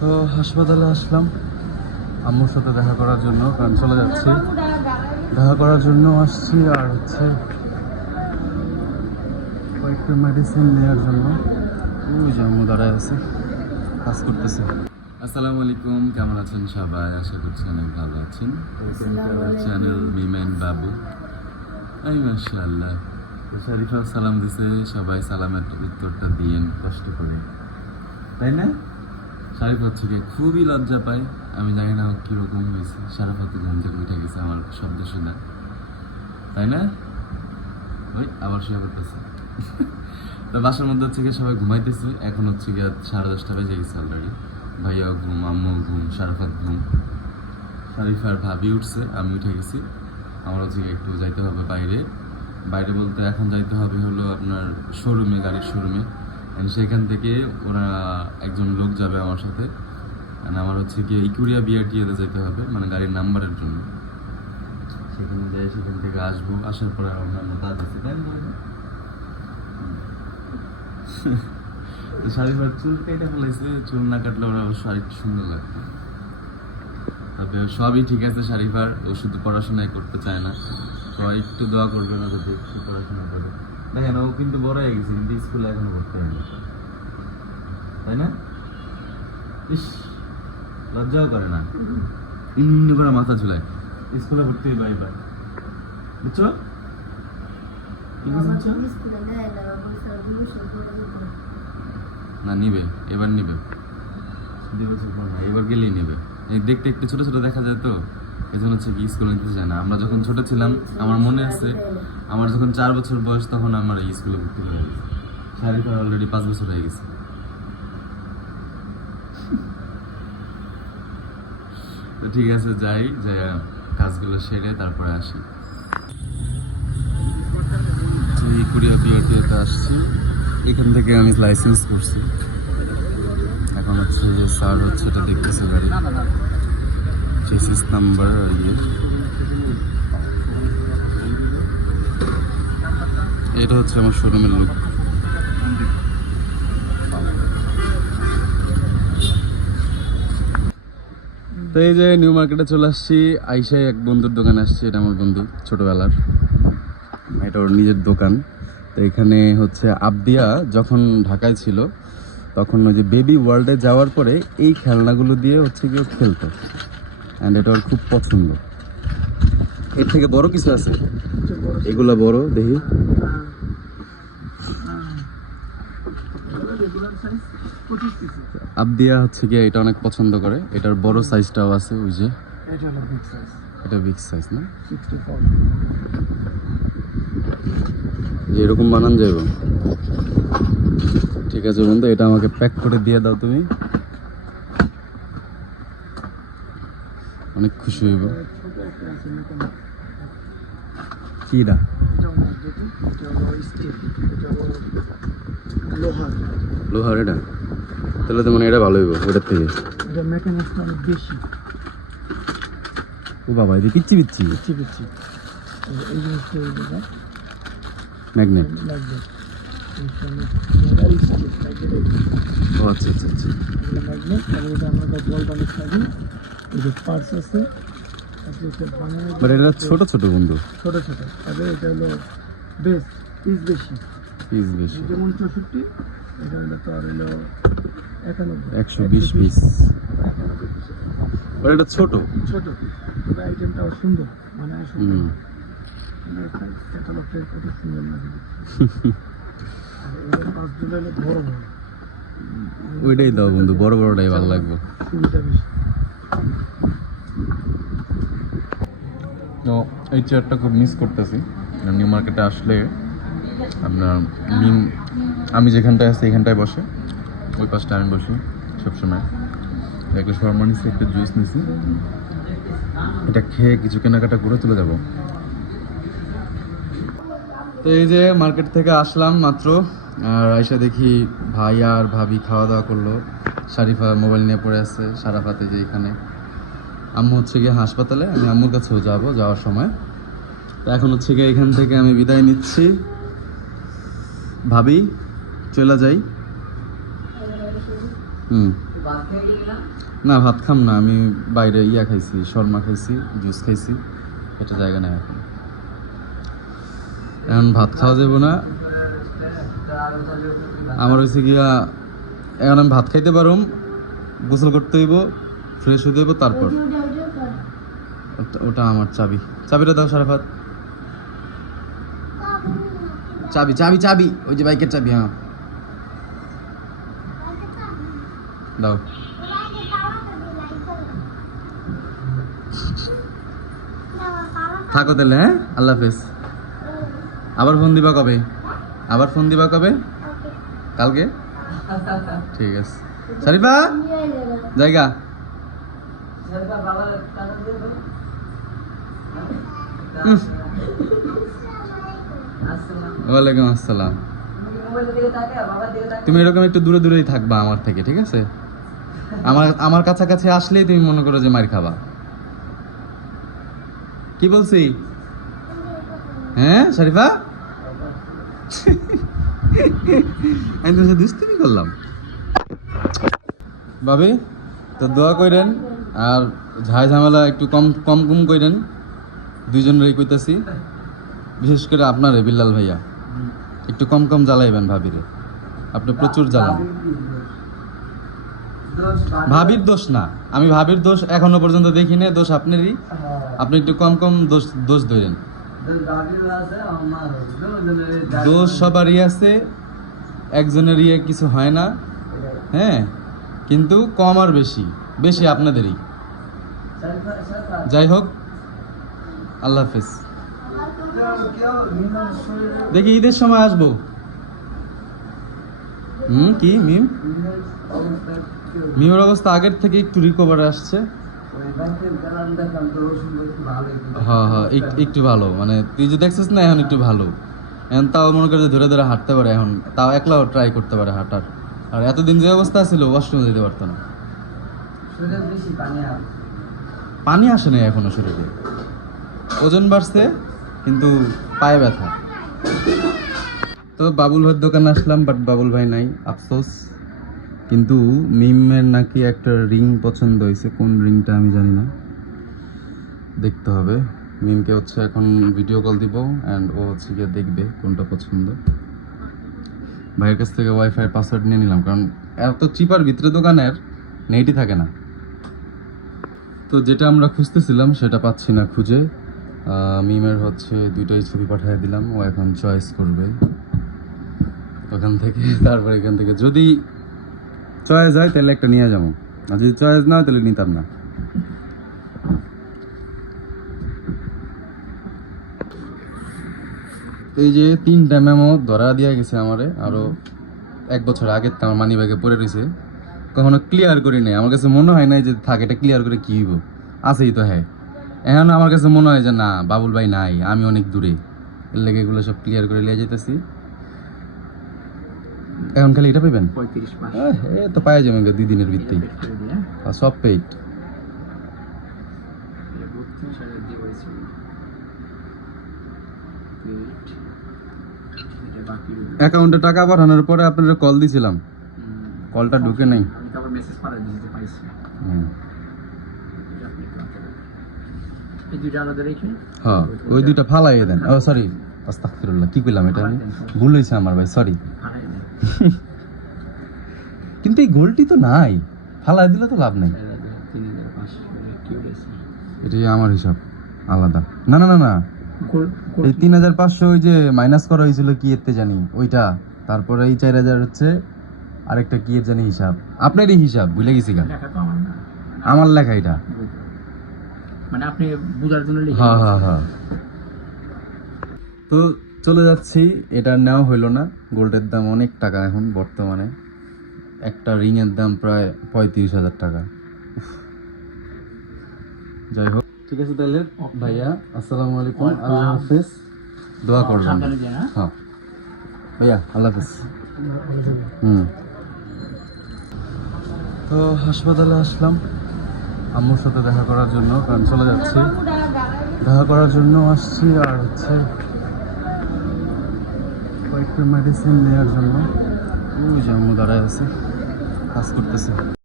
তো হাসপাতালে আসলাম। আম্মুর সাথে দেখা করার জন্য, কারণ চলে যাচ্ছি। দেখা করার জন্য আসছি, আর হচ্ছে কয়েকটা মেডিসিন নেওয়ার জন্য। ওই যে আম্মু দাঁড়ায় আছে, কাজ করতেছে। আসসালামু আলাইকুম, কেমন আছেন সবাই? আশা করছি অনেক ভালো আছেন। চ্যানেল মিমেন বাবু এই মাশাআল্লাহ। শরীফা সালাম দিছে, সবাই সালামের উত্তরটা দিয়েন। কষ্ট করে। তাই না? শারিফ হচ্ছে কি খুবই লজ্জা পাই আমি জানি না কীরকম হয়েছে। শারিফ হতে ঘুম থেকে উঠে গেছে আমার শব্দ শুনে। তাই না? ওই, আবার শুয়ে করতেছে তো বাসার মধ্যে হচ্ছে গিয়ে সবাই ঘুমাইতেছে। এখন হচ্ছে গিয়ে সাড়ে দশটা বেজে গেছে অলরেডি ভাইয়া ঘুম, আম্মু ঘুম, শারাফাত ঘুম। শারিফার ভাবি উঠছে, আমি উঠে গেছি। আমার হচ্ছে একটু যাইতে হবে বাইরে। বাইরে বলতে এখন যাইতে হবে হলো আপনার শোরুমে গাড়ির শোরুমে সেখান থেকে ওরা একজন লোক যাবে আমার সাথে। And আমার হচ্ছে গিয়ে ইকুরিয়া বিআরটিএতে যেতে হবে মানে গাড়ির নাম্বারের জন্য। সেখানে যাই, সেখান থেকে আসব। আসার পরে অন্যান্য কাজ আছে, তাই শাড়িবার চুল কেটে ফেলেছে। চুল না কাটলে ওরা আরেকটু সুন্দর লাগতো। তবে সবই ঠিক আছে শারিফার ও শুধু পড়াশোনাই করতে চায় না। তো একটু দোয়া করবে না যদি একটু পড়াশোনা করে। দেখেন ও কিন্তু বড় হয়ে গেছে কিন্তু স্কুলে এখনও ভর্তি হয়নি। তাই না? ইস লজ্জাও করে না। ইন্ন করে মাথা ঝুলায়। স্কুলে ভর্তি এবার বুঝছ? কি বুঝছ? না নিবে এবার নিবে। এবার গেলেই নেবে। এই দেখতে একটু ছোট ছোট দেখা যায় তো। এই জন্য হচ্ছে কি স্কুল নিতে যায় না। আমরা যখন ছোট ছিলাম, আমার মনে আছে, আমার যখন চার বছর বয়স তখন আমার এই স্কুলে ভর্তি হয়ে গেছে। শারিফার অলরেডি পাঁচ বছর হয়ে গেছে। তো ঠিক আছে, যাই যে কাজগুলো সেরে তারপরে আসি। এই কুড়িয়া বিআরটিতে আসছি। এখান থেকে আমি লাইসেন্স করছি। এখন হচ্ছে যে স্যার হচ্ছে এটা দেখতেছে গাড়ি। চেসিস নাম্বার ইয়ে এটা হচ্ছে আমার শোরুমের লুক তো এই যে নিউ মার্কেটে চলে আসছি, আইসাই এক বন্ধুর দোকানে আসছি, এটা আমার বন্ধু, ছোটবেলার। এটা ওর নিজের দোকান। তো এখানে হচ্ছে আবদিয়া যখন ঢাকায় ছিল, তখন ওই যে বেবি ওয়ার্ল্ডে যাওয়ার পরে এই খেলনাগুলো দিয়ে হচ্ছে কি ও খেলতো। অ্যান্ড এটা ওর খুব পছন্দ। এর থেকে বড় কিছু আছে? এগুলা বড় দেখি। আবদিয়া হচ্ছে কি এটা অনেক পছন্দ করে। এটার বড় সাইজটাও আছে ওই যে। এটা বিগ সাইজ না? এরকম বানান যাইব। ঠিক আছে বন্ধু এটা আমাকে প্যাক করে দিয়ে দাও তুমি। অনেক খুশি হইব। কিরা লোহার এটা। তাহলে তো মানে এটা ভালো হইব ওটার থেকে। ও বাবা এটা পিচ্ছি পিচ্ছি পিচ্ছি পিচ্ছি এই জিনিসটা ম্যাগনেট আচ্ছা আচ্ছা আচ্ছা। ম্যাগনেট আমরা একটা বল বানিয়ে থাকি এই যে আছে বাট এটা ছোট ছোট বন্ধু? ছোট ছোট। তারপরে এটা হলো বেস্ট পিস বেশি। পিস বেশি। যেমন চৌষট্টি এটা হলো তো আর হলো একানব্বই। একশো বিশ পিস। বাট এটা ছোট? ছোট তবে আইটেমটাও সুন্দর। মানে সুন্দর হুম। ক্যাটালগটা কত সুন্দর লাগে। বড় বড়। ওইটাই দাও বন্ধু বড় বড়টাই ভালো লাগবে। সুবিধা বেশি। তো এই চেয়ারটা খুব মিস করতেছি। নিউ মার্কেটে আসলে আপনার মিম আমি যেখানটায় আছি এখানটায় বসে। ওই পাশটা আমি বসি সবসময়। একটা শর্মা নিচ্ছি একটা জুস নিছি। এটা খেয়ে কিছু কেনাকাটা করে চলে যাব। তো এই যে মার্কেট থেকে আসলাম মাত্র। আর আইসা দেখি ভাই আর ভাবি খাওয়া দাওয়া করল। শারিফা মোবাইল নিয়ে পড়ে আছে সারাফাতে যে এখানে। আম্মু হচ্ছে গিয়ে হাসপাতালে, আমি আম্মুর কাছেও যাব যাওয়ার সময়। তো এখন হচ্ছে গিয়ে এখান থেকে আমি বিদায় নিচ্ছি। ভাবি, চলে যাই। হুম। না, ভাত খাম না, আমি বাইরে ইয়া খাইছি, শর্মা খাইছি, জুস খাইছি। এটা জায়গা নেই এখন। এখন ভাত খাওয়া যাব না। আমার হয়েছে গিয়া, এখন আমি ভাত খাইতে পারুম, গোসল করতে হইব ফ্রেশ হতে হইব, তারপর। ওটা- ওটা আমার চাবি। চাবিটা দাও সারাফাত। চাবি চাবি চাবি। ওই যে বাইকের চাবি হ্যাঁ। দাও। থাকো তাহলে হ্যাঁ? আল্লাহ হাফেজ। আবার ফোন দিবা কবে? আবার ফোন দিবা কবে? কালকে? ঠিক আছে। শরীফা? জায়গা? ওয়ালাইকুম আসসালাম। তুমি এরকম একটু দূরে দূরেই থাকবা আমার থেকে, ঠিক আছে? আমার আমার কাছাকাছি আসলেই তুমি মনে করো যে মার খাবা। কি বলছি? হ্যাঁ শরীফা? আমি তোমার সাথে দুষ্টামি করলাম। ভাবি তো দোয়া কইরেন আর ঝাই ঝামেলা একটু কম কম কম কইরেন। দুইজনেরই কইতাছি, বিশেষ করে আপনারে, বিল্লাল ভাইয়া। একটু কম কম জ্বালাইবেন ভাবিরে। আপনি প্রচুর জ্বালান। ভাবির দোষ না। আমি ভাবির দোষ এখনও পর্যন্ত দেখি না দোষ আপনারই। আপনি একটু কম কম দোষ দোষ ধরেন। দোষ সবারই আছে একজনের ইয়ে কিছু হয় না। হ্যাঁ কিন্তু কম আর বেশি বেশি আপনাদেরই। যাই হোক, আল্লাহ হাফেজ। দেখি ঈদের সময় আসব। হুম, কি, মিম? মিমের অবস্থা আগের থেকে একটু রিকভার আসছে। হ্যাঁ হ্যাঁ এক- একটু ভালো। মানে তুই যে দেখছিস না এখন একটু ভালো। এখন তাও মনে করে ধরে ধরে হাঁটতে পারে এখন তাও একলাও ট্রাই করতে পারে হাঁটার। আর এতদিন যে অবস্থা ছিল ওয়াশরুমে যেতে পারতো না। পানি আসে না। এখনও শরীরে। ওজন বাড়ছে কিন্তু পায়ে ব্যথা। তো বাবুল ভাইয়ের দোকানে আসলাম বাট বাবুল ভাই নাই আফসোস। কিন্তু মিমের নাকি একটা রিং পছন্দ হয়েছে। কোন রিংটা আমি জানি না। দেখতে হবে। মিমকে হচ্ছে এখন ভিডিও কল দিব অ্যান্ড ও হচ্ছে গিয়ে দেখবে কোনটা পছন্দ। ভাইয়ের কাছ থেকে ওয়াইফাই পাসওয়ার্ড নিয়ে নিলাম, কারণ এত চিপার ভিতরে দোকানের নেটই থাকে না। তো যেটা আমরা খুঁজতেছিলাম সেটা পাচ্ছি না খুঁজে। মিমের হচ্ছে দুইটাই ছবি পাঠিয়ে দিলাম, ও এখন চয়েস করবে। ওখান থেকে, তারপর এখান থেকে। যদি চয়েস হয়, তাহলে একটা নিয়ে যাব। আর যদি চয়েস না হয়, তাহলে নিতাম না। এই যে তিনটা মেমো ধরা দিয়া গেছে আমারে, আরও এক বছর আগে আমার মানি ব্যাগে পড়ে রয়েছে। কখনো ক্লিয়ার করি নাই। আমার কাছে মনে হয় নাই যে থাক, এটা ক্লিয়ার করে কি হইব? আছেই তো হ্যাঁ। এখন আমার কাছে মনে হয় যে না, বাবুল ভাই নাই, আমি অনেক দূরে। এর লেগে এগুলো সব ক্লিয়ার করে লিয়ে যেতেছি এখন খালি এটা মাস। এ তো পাই যাবেন দুই দিনের ভিত্তি। আর সব পেইড বাকি অ্যাকাউন্টে টাকা পাঠানোর পরে আপনারা কল দিছিলাম। কলটা ঢুকে নাই। হ্যাঁ ওই দুইটা। ফালাই দেন। ও সরি আস্তাগফিরুল্লাহ কি কইলাম এটা আমি? ভুল হয়েছে আমার ভাই সরি কিন্তু এই গোলটি তো নাই। ফালাই দিলে তো লাভ নাই। এটাই আমার হিসাব আলাদা। না না না না। এই তিন হাজার পাঁচশো ওই যে মাইনাস করা হয়েছিল কি এতে জানি ওইটা। তারপরে এই চার হাজার হচ্ছে আরেকটা কি এর জানি হিসাব। আপনারই হিসাব ভুলে গেছি তো আমার লেখা এটা। মানে আপনি বোঝার জন্য হ্যাঁ হ্যাঁ হ্যাঁ। তো চলে যাচ্ছি। এটা নেওয়া হইল না। গোল্ডের দাম অনেক টাকা এখন বর্তমানে। একটা রিং এর দাম প্রায় পঁয়ত্রিশ হাজার টাকা। যাই হোক। ঠিক আছে তাহলে ভাইয়া আসসালামু আলাইকুম। আল্লাহ হাফেজ। দোয়া করবেন। হ্যাঁ হ্যাঁ। ভাইয়া আল্লাহ হাফেজ। হুম। তো হাসপাতালে আসলাম। আম্মুর সাথে দেখা করার জন্য কারণ চলে যাচ্ছি। দেখা করার জন্য আসছি আর হচ্ছে কয়েকটা মেডিসিন নেওয়ার জন্য। ওই যে আম্মু দাঁড়ায় আছে কাজ করতেছে।